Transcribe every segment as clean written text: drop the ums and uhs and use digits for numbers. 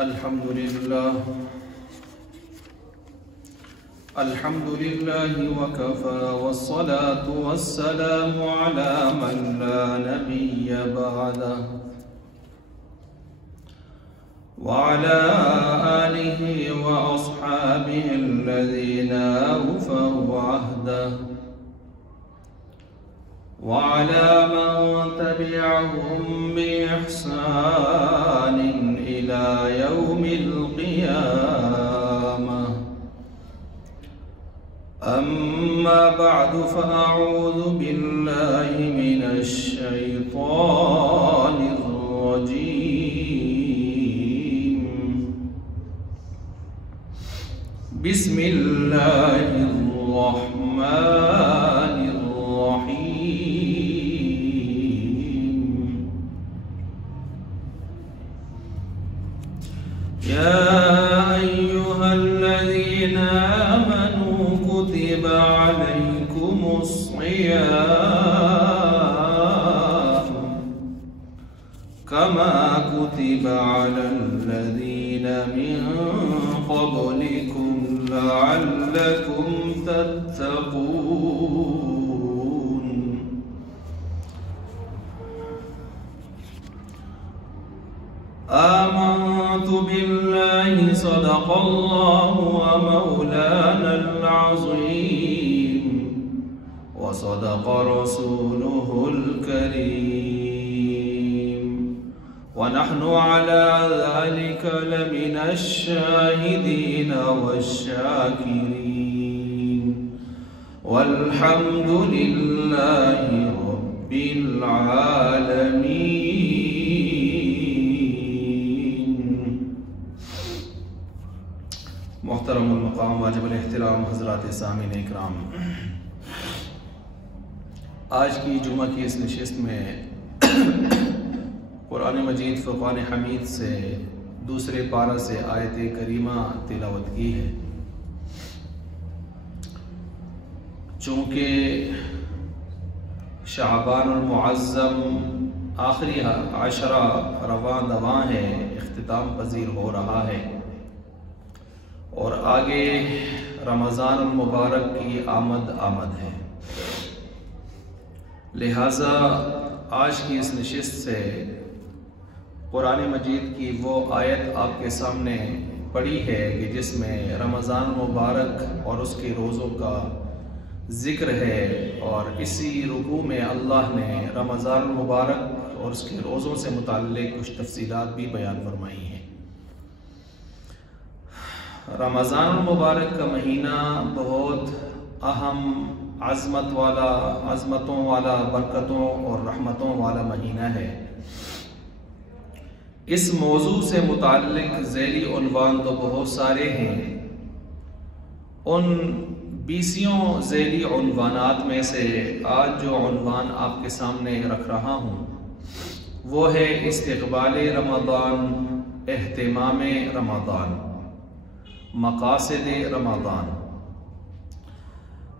الحمد لله وكفى والصلاة والسلام على من لا نبي بعده وعلى آله وأصحابه الذين أوفوا عهده وعلى من تبعهم بإحسان إلى يوم القيامة. أما بعد فأعوذ بالله من الشيطان الرجيم. بسم الله الرحمن الرحيم. يا أيها الذين آمنوا كتب عليكم الصيام كما كتب على الذين من قبلكم لعلكم تتقون. آمنت بالله صدق الله ومولانا العظيم وصدق رسوله الكريم ونحن على ذلك لمن الشاهدين والشاكرين والحمد لله رب العالمين. محترم المقام واجب الاحترام حضرات سامعین اکرام، آج کی جمعہ کی اس نشست میں قرآن مجید فرقان حمید سے دوسرے پارہ سے آیت کریمہ تلاوت کی ہے. چونکہ شعبان المعظم آخری عشرہ رواں دواں ہے، اختتام پذیر ہو رہا ہے اور آگے رمضان المبارک کی آمد ہے، لہٰذا آج کی اس نشست سے قرآن مجید کی وہ آیت آپ کے سامنے پڑھی ہے کہ جس میں رمضان المبارک اور اس کے روزوں کا ذکر ہے، اور اسی رکوع میں اللہ نے رمضان المبارک اور اس کے روزوں سے متعلق کچھ تفصیلات بھی بیان فرمائی ہیں. رمضان المبارک کا مہینہ بہت اہم عظمتوں والا برکتوں اور رحمتوں والا مہینہ ہے. اس موضوع سے متعلق ذیلی عنوان تو بہت سارے ہیں. ان 20 ذیلی عنوانات میں سے آج جو عنوان آپ کے سامنے رکھ رہا ہوں وہ ہے استقبال رمضان، اہتمام رمضان، مقاصد رمضان.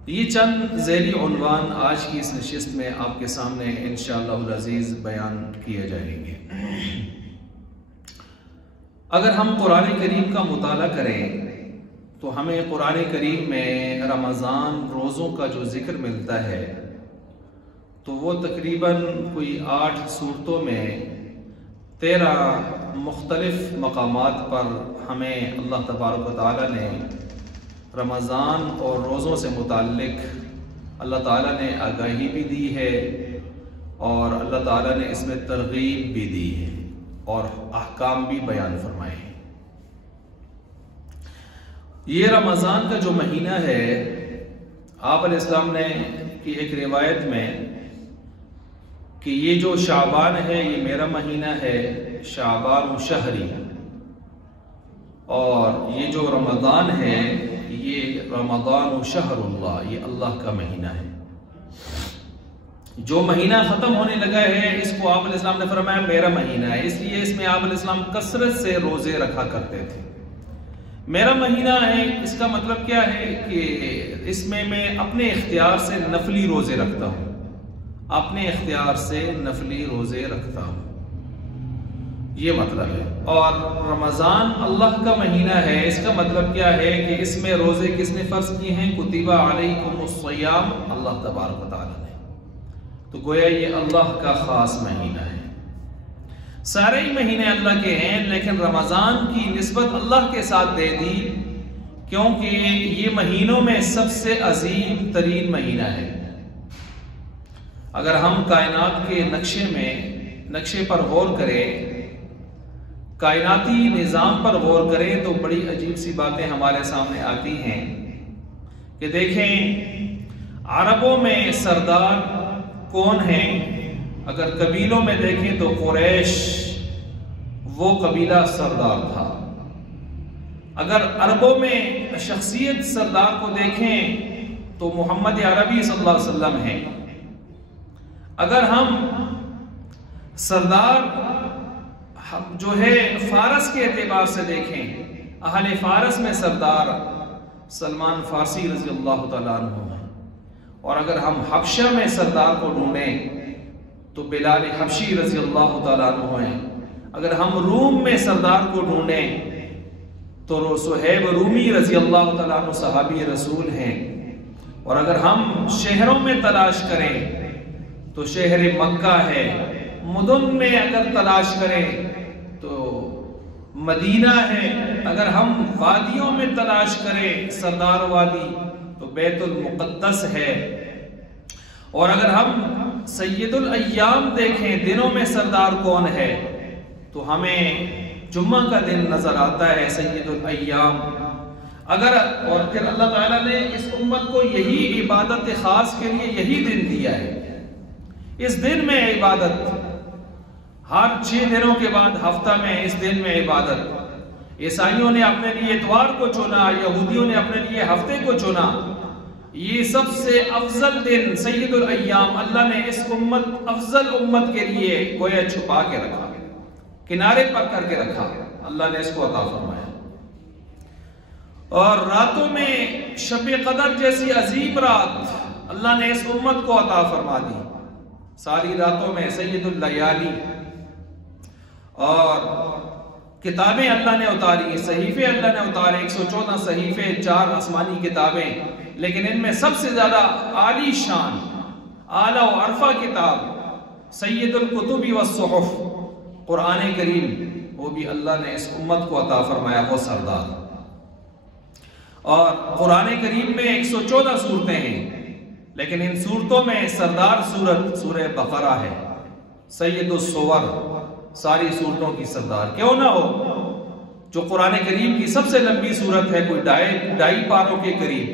یہ چند ذیلی عنوان آج کی اس نشست میں آپ کے سامنے انشاءاللہ العزیز بیان کیے جائیں گے. اگر ہم قرآن کریم کا مطالعہ کریں تو ہمیں قرآن کریم میں رمضان روزوں کا جو ذکر ملتا ہے تو وہ تقریباً کوئی 8 صورتوں میں 13 مختلف مقامات پر ہمیں اللہ تبارک و تعالیٰ نے رمضان اور روزوں سے متعلق اللہ تعالیٰ نے آگاہی بھی دی ہے اور اللہ تعالیٰ نے اس میں ترغیب بھی دی ہے اور احکام بھی بیان فرمائے ہیں. یہ رمضان کا جو مہینہ ہے، آپ علیہ السلام نے کی ایک روایت میں کہ یہ جو شعبان ہے یہ میرا مہینہ ہے، شعبان شہری، اور یہ جو رمضان ہے یہ رمضان شہر اللہ، یہ اللہ کا مہینہ ہے. جو مہینہ ختم ہونے لگا ہے اس کو آپ علیہ السلام نے فرمایا میرا مہینہ ہے، اس لیے اس میں آپ علیہ السلام کثرت سے روزے رکھا کرتے تھے. میرا مہینہ ہے اس کا مطلب کیا ہے کہ اس میں اپنے اختیار سے نفلی روزے رکھتا ہوں. اپنے اختیار سے نفلی روزے رکھتا ہوں، یہ مطلب ہے۔ اور رمضان اللہ کا مہینہ ہے، اس کا مطلب کیا ہے کہ اس میں روزے کس نے فرض کیے ہیں؟ کتب علیکم الصیام، اللہ تبارک و تعالی نے۔ تو گویا یہ اللہ کا خاص مہینہ ہے۔ سارے ہی مہینے اللہ کے ہیں، لیکن رمضان کی نسبت اللہ کے ساتھ دے دی کیونکہ یہ مہینوں میں سب سے عظیم ترین مہینہ ہے۔ اگر ہم کائنات کے نقشے پر غور کریں، کائناتی نظام پر غور کریں، تو بڑی عجیب سی باتیں ہمارے سامنے آتی ہیں کہ دیکھیں عربوں میں سردار کون ہیں؟ اگر قبیلوں میں دیکھیں تو قریش وہ قبیلہ سردار تھا۔ اگر عربوں میں شخصیت سردار کو دیکھیں تو محمد عربی صلی اللہ علیہ وسلم ہیں۔ اگر ہم سردار جو ہے فارس کے اعتبار سے دیکھیں، اہل فارس میں سردار سلمان فارسی رضی اللہ تعالیٰ عنہ ہیں۔ اور اگر ہم حبشہ میں سردار کو ڈھونڈیں تو بلال حبشی رضی اللہ تعالیٰ عنہ ہیں۔ اگر ہم روم میں سردار کو ڈھونڈیں تو صہیب رومی رضی اللہ تعالیٰ عنہ صحابی رسول ہیں۔ اور اگر ہم شہروں میں تلاش کریں تو شہر مکہ ہے، مدن میں اگر تلاش کریں تو مدینہ ہے، اگر ہم وادیوں میں تلاش کریں سردار وادی تو بیت المقدس ہے۔ اور اگر ہم سید الایام دیکھیں، دنوں میں سردار کون ہے، تو ہمیں جمعہ کا دن نظر آتا ہے، سید الایام۔ اور پھر اللہ تعالیٰ نے اس امت کو یہی عبادت خاص کے لیے یہی دن دیا ہے۔ اس دن میں عبادت، ہر 6 دنوں کے بعد ہفتہ میں اس دن میں عبادت۔ عیسائیوں نے اپنے لیے اتوار کو چنا، یہودیوں نے اپنے لیے ہفتے کو چنا۔ یہ سب سے افضل دن سید الایام اللہ نے اس امت، افضل امت کے لیے گویا چھپا کے رکھا، کنارے پر کر کے رکھا، اللہ نے اس کو عطا فرمایا۔ اور راتوں میں شب قدر جیسی عظیم رات اللہ نے اس امت کو عطا فرما دی۔ ساری راتوں میں سید اللیالی، اور کتابیں اللہ نے اتاری، صحیفے اللہ نے اتارے، 114 صحیفے، 4 آسمانی کتابیں، لیکن ان میں سب سے زیادہ عالی شان، اعلیٰ و عرفہ کتاب سید الکتب والصحف قرآن کریم، وہ بھی اللہ نے اس امت کو عطا فرمایا، وہ سردار۔ اور قرآن کریم میں 114 صورتیں ہیں، لیکن ان صورتوں میں سردار صورت سورہ بقرہ ہے، سید السور، ساری صورتوں کی سردار کیوں نہ ہو، جو قرآن کریم کی سب سے لمبی صورت ہے، کوئی ڈھائی پاروں کے قریب،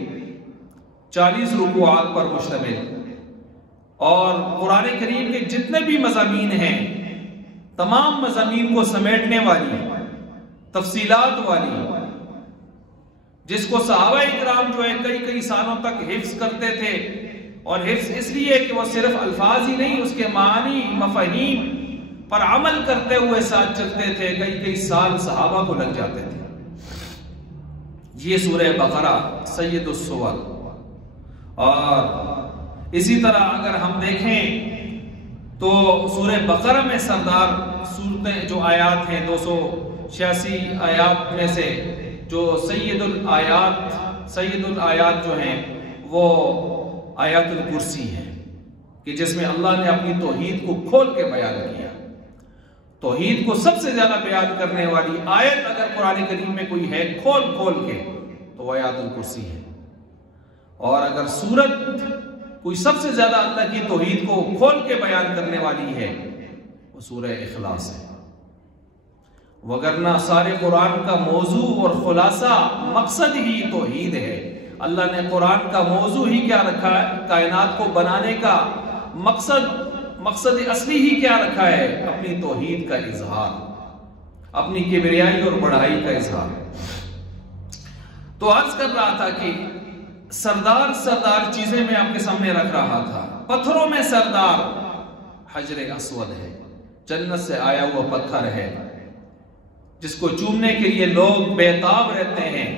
40 رکوعات پر مشتمل، اور قرآن کریم کے جتنے بھی مضامین ہیں تمام مضامین کو سمیٹنے والی، تفصیلات والی، جس کو صحابہ اکرام جو ہے کئی سالوں تک حفظ کرتے تھے، اور حفظ اس لیے کہ وہ صرف الفاظ ہی نہیں، اس کے معنی، مفاہیم پر عمل کرتے ہوئے ساتھ چلتے تھے، کئی سال صحابہ کو لگ جاتے تھے۔ یہ سورہ بقرہ سید السور۔ اور اسی طرح اگر ہم دیکھیں تو سورہ بقرہ میں سردار صورتیں جو آیات ہیں 286 آیات میں سے جو سید الآیات جو ہیں وہ آیات الکرسی ہے، کہ جس میں اللہ نے اپنی توحید کو کھول کے بیان کیا۔ توحید کو سب سے زیادہ بیان کرنے والی آیت اگر قرآن کریم میں کوئی ہے کھول کے تو وہ آیات الکرسی ہے۔ اور اگر سورت کوئی سب سے زیادہ اللہ کی توحید کو کھول کے بیان کرنے والی ہے وہ سورہ اخلاص ہے۔ وگرنہ سارے قرآن کا موضوع اور خلاصہ مقصد ہی توحید ہے۔ اللہ نے قرآن کا موضوع ہی کیا رکھا ہے؟ کائنات کو بنانے کا مقصد اصلی ہی کیا رکھا ہے؟ اپنی توحید کا اظہار، اپنی کبریائی اور بڑائی کا اظہار۔ تو عرض کر رہا تھا کہ سردار چیزیں میں آپ کے سامنے رکھ رہا تھا۔ پتھروں میں سردار حجر اسود ہے، جنت سے آیا ہوا پتھر ہے، جس کو چومنے کے لیے لوگ بےتاب رہتے ہیں۔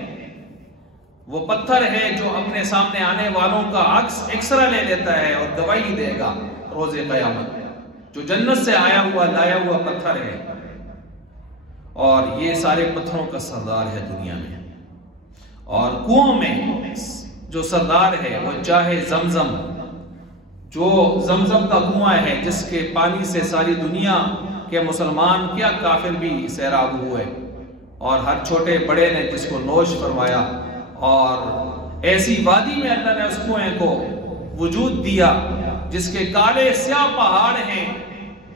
وہ پتھر ہے جو اپنے سامنے آنے والوں کا عکس ایکسرا لے لیتا ہے اور گواہی دے گا روز قیامت، جو جنت سے آیا ہوا لایا ہوا پتھر ہے، اور یہ سارے پتھروں کا سردار ہے دنیا میں. اور کنووں میں جو سردار ہے وہ چاہے زمزم، جو زمزم کا کنواں ہے جس کے پانی سے ساری دنیا کے مسلمان کیا کافر بھی سیراب ہوئے، اور ہر چھوٹے بڑے نے جس کو نوش فرمایا، اور ایسی وادی میں اللہ نے اس کنویں کو وجود دیا جس کے کالے سیاہ پہاڑ ہیں،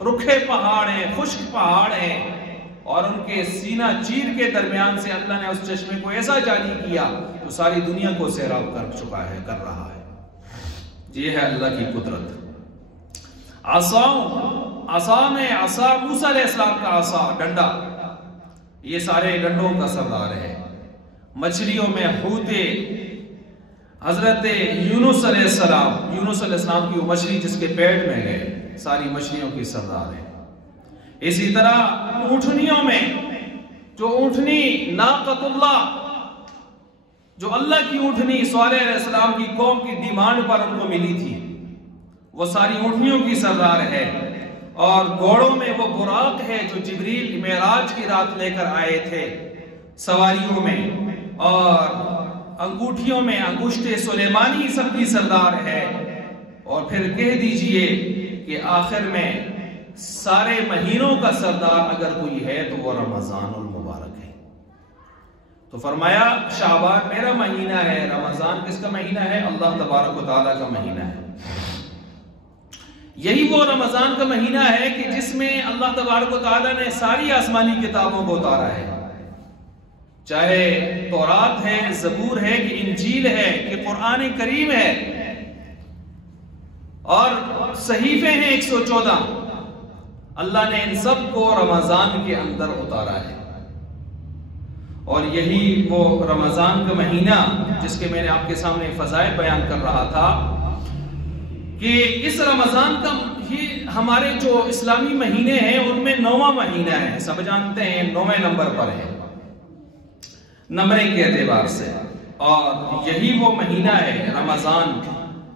رکھے پہاڑ ہیں، خشک پہاڑ ہیں، اور ان کے سینہ چیر کے درمیان سے اللہ نے اس چشمے کو ایسا جاری کیا جو ساری دنیا کو سیراب کر چکا ہے، کر رہا ہے. یہ ہے اللہ کی قدرت. عصا میں عصا موسیٰ علیہ السلام کا عصا، ڈنڈا، یہ سارے ڈنڈوں کا سردار ہے. مچھلیوں میں حوت، حضرت یونس علیہ السلام کی وہ مچھلی جس کے پیٹ میں گئے، ساری مچھلیوں کی سردار ہے. اسی طرح اونٹنیوں میں جو اونٹنی ناقۃ اللہ، جو اللہ کی اونٹنی صالح علیہ السلام کی قوم کی ڈیمانڈ پر ان کو ملی تھی، وہ ساری اونٹنیوں کی سردار ہے. اور گھوڑوں میں وہ براق ہے جو جبریل معراج کی رات لے کر آئے تھے سواریوں میں، اور انگوٹھیوں میں انگشت سلیمانی سب کی سردار ہے. اور پھر کہہ دیجئے کہ آخر میں سارے مہینوں کا سردار اگر کوئی ہے تو وہ رمضان المبارک ہے. تو فرمایا شعبان میرا مہینہ ہے، رمضان کس کا مہینہ ہے؟ اللہ تبارک و تعالیٰ کا مہینہ ہے. یہی وہ رمضان کا مہینہ ہے کہ جس میں اللہ تبارک و تعالیٰ نے ساری آسمانی کتابوں کو اتارا ہے، چاہے تورات ہے، زبور ہے، کہ انجیل ہے، کہ قرآن کریم ہے، اور صحیفے ہیں 114. اللہ نے ان سب کو رمضان کے اندر اتارا ہے. اور یہی وہ رمضان کا مہینہ جس کے میں نے آپ کے سامنے فضائل بیان کر رہا تھا کہ اس رمضان کا یہ ہمارے جو اسلامی مہینے ہیں ان میں 9واں مہینہ ہے. سب جانتے ہیں 9ویں نمبر پر ہے نمبرنگ کے اعتبار سے. اور یہی وہ مہینہ ہے رمضان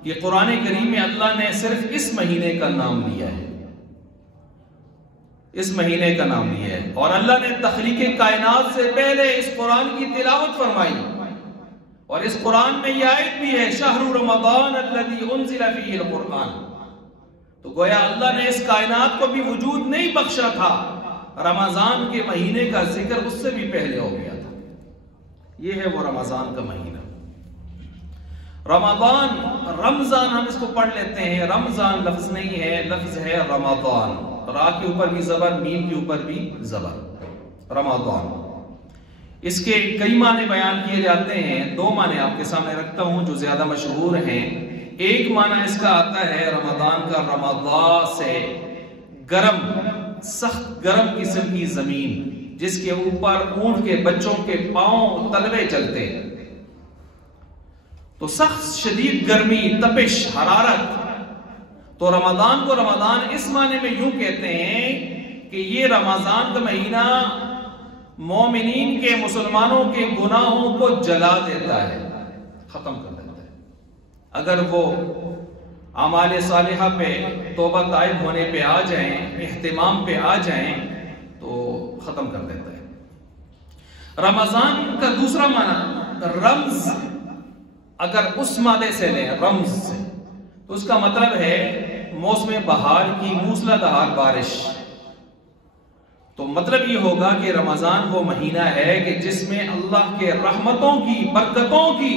کہ قرآن کریم میں اللہ نے صرف اس مہینے کا نام لیا ہے، اس مہینے کا نام لیا ہے. اور اللہ نے تخلیق کائنات سے پہلے اس قرآن کی تلاوت فرمائی، اور اس قرآن میں یہ آیت بھی ہے شہر رمضان الذی انزل فیہ القرآن. تو گویا اللہ نے اس کائنات کو بھی وجود نہیں بخشا تھا، رمضان کے مہینے کا ذکر اس سے بھی پہلے ہو گیا تھا. یہ ہے وہ رمضان کا مہینہ. رمضان، رمضان ہم اس کو پڑھ لیتے ہیں، رمضان لفظ نہیں ہے، لفظ ہے رمضان. را کے اوپر بھی زبر، میم کے اوپر بھی زبر، رمضان. اس کے کئی معنی بیان کیے جاتے ہیں. 2 معنی آپ کے سامنے رکھتا ہوں جو زیادہ مشہور ہیں. ایک معنی اس کا آتا ہے رمضان کا، رمضان سے گرم، سخت گرم قسم کی زمین جس کے اوپر اونٹ کے بچوں کے پاؤں تلوے چلتے. تو سخت شدید گرمی، تپش، حرارت. تو رمضان کو رمضان اس معنی میں یوں کہتے ہیں کہ یہ رمضان کا مہینہ مومنین کے، مسلمانوں کے گناہوں کو جلا دیتا ہے، ختم کر دیتا ہے. اگر وہ اعمال صالحہ پہ، توبہ طائب ہونے پہ آ جائیں، اہتمام پہ آ جائیں تو ختم کر دیتا ہے. رمضان کا دوسرا معنی رمز، اگر اس مادے سے لیں رمز سے، تو اس کا مطلب ہے موسم بہار کی موسلا دھار بارش. تو مطلب یہ ہوگا کہ رمضان وہ مہینہ ہے کہ جس میں اللہ کے رحمتوں کی، برکتوں کی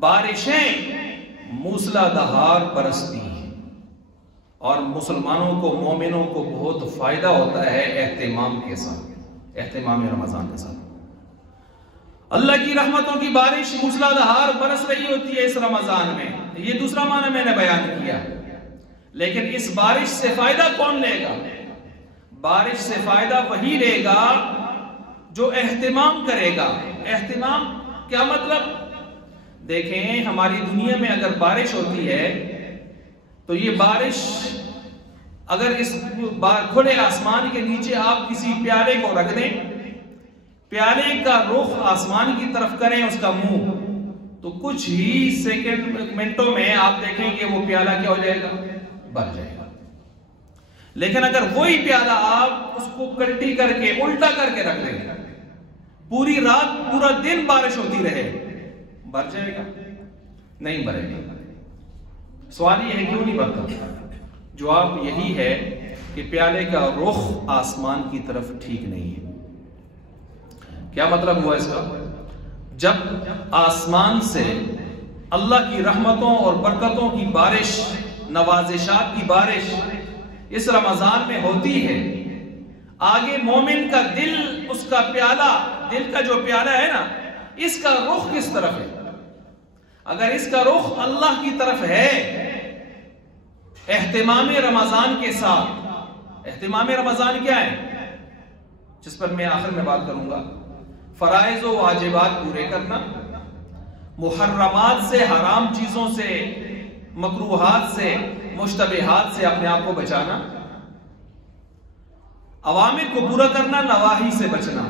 بارشیں موسلا دھار برستی ہیں، اور مسلمانوں کو، مومنوں کو بہت فائدہ ہوتا ہے اہتمام کے ساتھ، اہتمام رمضان کے ساتھ. اللہ کی رحمتوں کی بارش موسلا دھار برس رہی ہوتی ہے اس رمضان میں. یہ دوسرا معنی میں نے بیان کیا. لیکن اس بارش سے فائدہ کون لے گا؟ بارش سے فائدہ وہی لے گا جو اہتمام کرے گا. اہتمام کیا مطلب؟ دیکھیں ہماری دنیا میں اگر بارش ہوتی ہے تو یہ بارش اگر اس کھلے آسمان کے نیچے آپ کسی پیالے کو رکھ دیں، پیالے کا رخ آسمان کی طرف کریں، اس کا منہ، تو کچھ ہی منٹوں میں آپ دیکھیں کہ وہ پیالہ کیا ہو جائے گا، بھر جائے گا۔ لیکن اگر وہی پیالہ آپ اس کو کلٹی کر کے الٹا کر کے رکھ دیں، پوری رات پورا دن بارش ہوتی رہے، بھر جائے گا؟ نہیں بھرے گا۔ سوال یہ ہے کیوں نہیں بھرتا؟ جواب یہی ہے کہ پیالے کا رخ آسمان کی طرف ٹھیک نہیں ہے۔ کیا مطلب ہوا اس کا؟ جب آسمان سے اللہ کی رحمتوں اور برکتوں کی بارش، نوازشات کی بارش اس رمضان میں ہوتی ہے، آگے مومن کا دل، اس کا پیالہ، دل کا جو پیالہ ہے نا، اس کا رخ کس طرف ہے؟ اگر اس کا رخ اللہ کی طرف ہے، اہتمام رمضان کے ساتھ، اہتمام رمضان کیا ہے جس پر میں آخر میں بات کروں گا؟ فرائض و واجبات پورے کرنا، محرمات سے، حرام چیزوں سے، مکروہات سے، مشتبہات سے اپنے آپ کو بچانا، اوامر کو پورا کرنا، نواہی سے بچنا،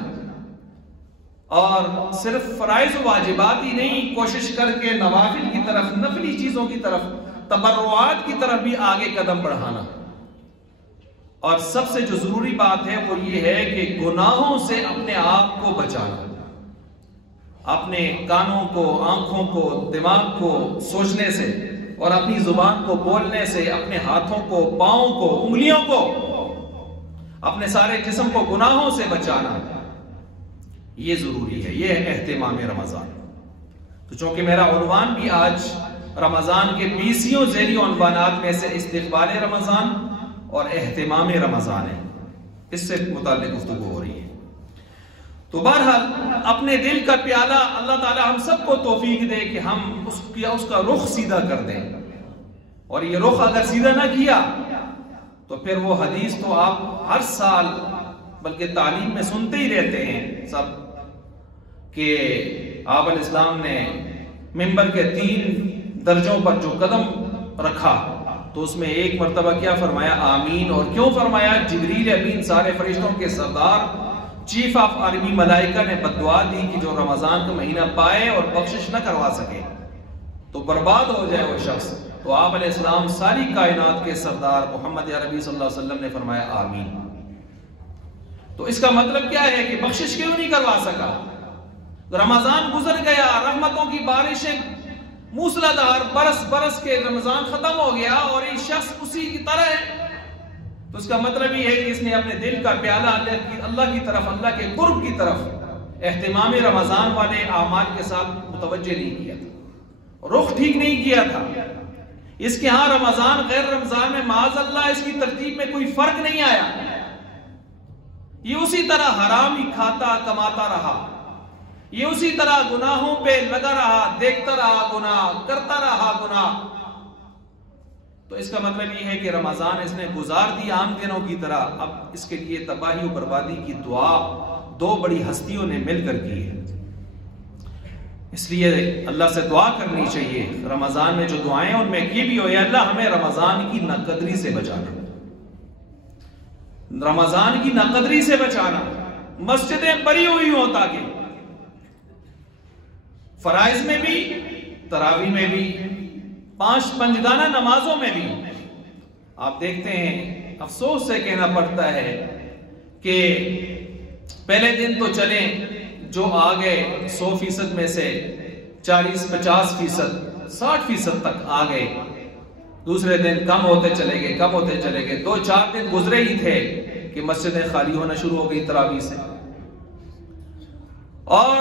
اور صرف فرائض و واجبات ہی نہیں، کوشش کر کے نوافل کی طرف، نفلی چیزوں کی طرف، تبرعات کی طرف بھی آگے قدم بڑھانا۔ اور سب سے جو ضروری بات ہے وہ یہ ہے کہ گناہوں سے اپنے آپ کو بچانا، اپنے کانوں کو، آنکھوں کو، دماغ کو سوچنے سے، اور اپنی زبان کو بولنے سے، اپنے ہاتھوں کو، پاؤں کو، انگلیوں کو، اپنے سارے جسم کو گناہوں سے بچانا، یہ ضروری ہے۔ یہ ہے اہتمام رمضان۔ تو چونکہ میرا عنوان بھی آج رمضان کے 20 ذیلی عنوانات میں سے استقبال رمضان اور اہتمام رمضان ہے، اس سے متعلق گفتگو ہو رہی ہے۔ تو بہرحال اپنے دل کا پیالہ اللہ تعالی ہم سب کو توفیق دے کہ ہم اس کا رخ سیدھا کر دیں، اور یہ رخ اگر سیدھا نہ کیا تو پھر وہ حدیث تو آپ ہر سال بلکہ تعلیم میں سنتے ہی رہتے ہیں سب، کہ آپ علیہ السلام نے منبر کے 3 درجوں پر جو قدم رکھا تو اس میں ایک مرتبہ کیا فرمایا؟ آمین۔ اور کیوں فرمایا؟ جبریل امین سارے فرشتوں کے سردار، چیف آف آرمی ملائکہ نے بددعا دی کہ جو رمضان کا مہینہ پائے اور بخشش نہ کروا سکے تو برباد ہو جائے وہ شخص۔ تو آپ علیہ السلام ساری کائنات کے سردار محمد عربی صلی اللہ علیہ وسلم نے فرمایا آمین۔ تو اس کا مطلب کیا ہے کہ بخشش کیوں نہیں کروا سکا؟ رمضان گزر گیا، رحمتوں کی بارشیں موسلا دھار برس برس کے رمضان ختم ہو گیا اور یہ شخص اسی کی طرح ہے، تو اس کا مطلب یہ ہے کہ اس نے اپنے دل کا پیالہ اللہ کی طرف، اللہ کے قرب کی طرف، اہتمام رمضان والے اعمال کے ساتھ متوجہ نہیں کیا تھا، رخ ٹھیک نہیں کیا تھا۔ اس کے ہاں رمضان غیر رمضان میں معاذ اللہ اس کی ترتیب میں کوئی فرق نہیں آیا، یہ اسی طرح حرام ہی کھاتا کماتا رہا، یہ اسی طرح گناہوں پہ لگا رہا، دیکھتا رہا گناہ، کرتا رہا گناہ۔ تو اس کا مطلب یہ ہے کہ رمضان اس نے گزار دی عام دنوں کی طرح، اب اس کے لیے تباہی و بربادی کی دعا 2 بڑی ہستیوں نے مل کر کی ہے۔ اس لیے اللہ سے دعا کرنی چاہیے، رمضان میں جو دعائیں ان میں یہ بھی ہو، یا اللہ ہمیں رمضان کی ناقدری سے بچانا، رمضان کی ناقدری سے بچانا، مسجدیں بری ہوئی ہوں تاکہ فرائض میں بھی، تراویح میں بھی، 5 پنجگانہ نمازوں میں بھی آپ دیکھتے ہیں، افسوس سے کہنا پڑتا ہے کہ پہلے دن تو چلیں جو آ گئے 100% میں سے 40-50%، 60% تک آ گئے، دوسرے دن کم ہوتے چلے گئے، کم ہوتے چلے گئے، 2-4 دن گزرے ہی تھے کہ مسجدیں خالی ہونا شروع ہو گئی تراویح سے، اور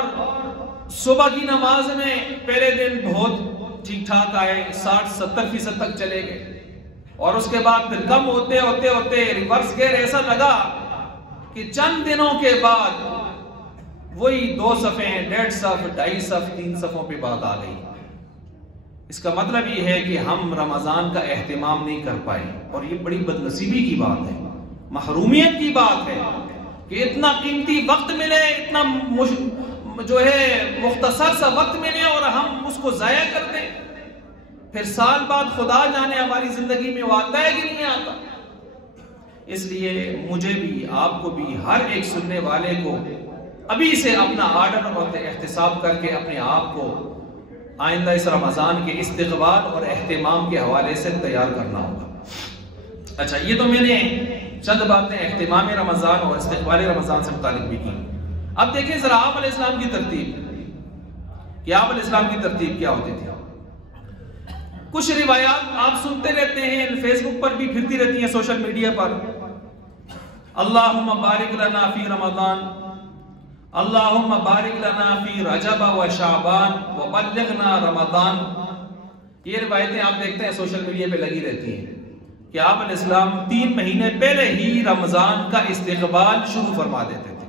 صبح کی نماز میں پہلے دن بہت ٹھیک ٹھاک آئے، 60-70% تک چلے گئے، اور اس کے بعد پھر کم ہوتے ہوتے ہوتے ریورس گیئر ایسا لگا کہ چند دنوں کے بعد وہی 2 صفیں، 1.5 صف، 2.5 صف، 3 صفوں پہ بات آ گئی۔ اس کا مطلب یہ ہے کہ ہم رمضان کا اہتمام نہیں کر پائے، اور یہ بڑی بدنصیبی کی بات ہے، محرومیت کی بات ہے کہ اتنا قیمتی وقت ملے، اتنا جو ہے مختصر سا وقت ملے اور ہم اس کو ضائع کر دیں، پھر سال بعد خدا جانے ہماری زندگی میں وہ آتا ہے کہ نہیں آتا۔ اس لیے مجھے بھی، آپ کو بھی، ہر ایک سننے والے کو ابھی سے اپنا آرڈر اور احتساب کر کے اپنے آپ کو آئندہ اس رمضان کے استقبال اور اہتمام کے حوالے سے تیار کرنا ہوگا۔ اچھا، یہ تو میں نے چند باتیں اہتمام رمضان اور استقبال رمضان سے متعلق بھی کی. اب دیکھیں ذرا آپ علیہ السلام کی ترتیب، کہ آپ علیہ السلام کی ترتیب کیا ہوتی تھی. کچھ روایات آپ سنتے رہتے ہیں، فیس بک پر بھی پھرتی رہتی ہیں، سوشل میڈیا پر. اللہم بارک لنا فی رمضان، اللہم بارک لنا فی رجب و شعبان و بلغنا رمضان. یہ روایتیں آپ دیکھتے ہیں سوشل میڈیا پہ لگی رہتی ہیں کہ آپ علیہ السلام 3 مہینے پہلے ہی رمضان کا استقبال شروع فرما دیتے تھے.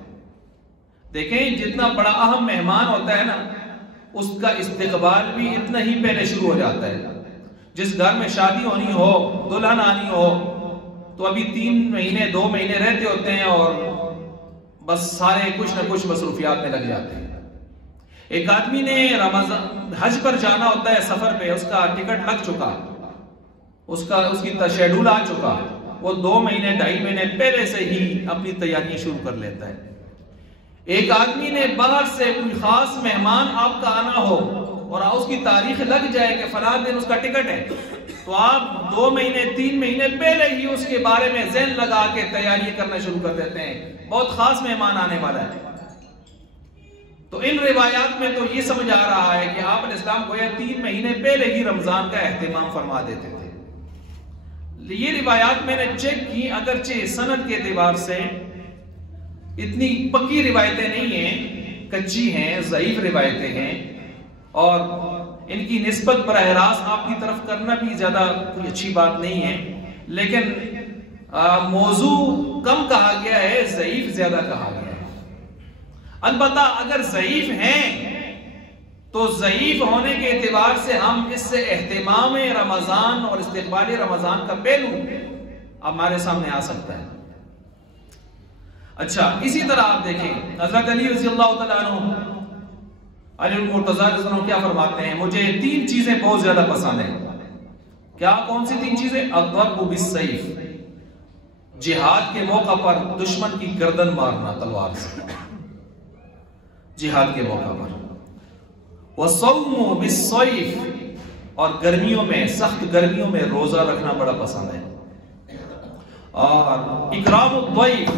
دیکھیں جتنا بڑا اہم مہمان ہوتا ہے نا، اس کا استقبال بھی اتنا ہی پہلے شروع ہو جاتا ہے. جس گھر میں شادی ہونی ہو، دلہن آنی ہو، تو ابھی 3 مہینے 2 مہینے رہتے ہوتے ہیں اور بس سارے کچھ نہ کچھ مصروفیات میں لگ جاتے ہیں. ایک آدمی نے رمضان حج پر جانا ہوتا ہے، سفر پہ اس کا ٹکٹ لگ چکا، اس کی شیڈول آ چکا، وہ 2 مہینے 2.5 مہینے پہلے سے ہی اپنی تیاریاں شروع کر لیتا ہے. ایک آدمی نے باہر سے کوئی خاص مہمان آپ کا آنا ہو اور اس کی تاریخ لگ جائے کہ فلاں دن اس کا ٹکٹ ہے، تو آپ 2 مہینے 3 مہینے پہلے ہی اس کے بارے میں ذہن لگا کے تیاری کرنا شروع کر دیتے ہیں، بہت خاص مہمان آنے والا ہے. تو ان روایات میں تو یہ سمجھ آ رہا ہے کہ آپ علیہ السلام گویا 3 مہینے پہلے ہی رمضان کا اہتمام فرما دیتے تھے. یہ روایات میں نے چیک کی، اگرچہ سند کے اعتبار سے اتنی پکی روایتیں نہیں ہیں، کچی ہیں، ضعیف روایتیں ہیں، اور ان کی نسبت براہ راست آپ کی طرف کرنا بھی زیادہ کوئی اچھی بات نہیں ہے. لیکن موضوع کم کہا گیا ہے، ضعیف زیادہ کہا گیا ہے. البتہ اگر ضعیف ہیں تو ضعیف ہونے کے اعتبار سے ہم اس سے اہتمام رمضان اور استقبال رمضان کا پہلو ہمارے سامنے آ سکتا ہے. اچھا، اسی طرح آپ دیکھیں حضرت علی رضی اللہ تعالیٰ عنہ، علی المرتضیٰ رضی اللہ عنہ کیا فرماتے ہیں؟ مجھے 3 چیزیں بہت زیادہ پسند ہیں. کیا کون سی 3 چیزیں؟ الضرب بالسیف، جہاد کے موقع پر دشمن کی گردن مارنا تلوار سے، جہاد کے موقع پر. والصوم بالصیف، اور گرمیوں میں، سخت گرمیوں میں روزہ رکھنا بڑا پسند ہے. اور اکرام الضیف،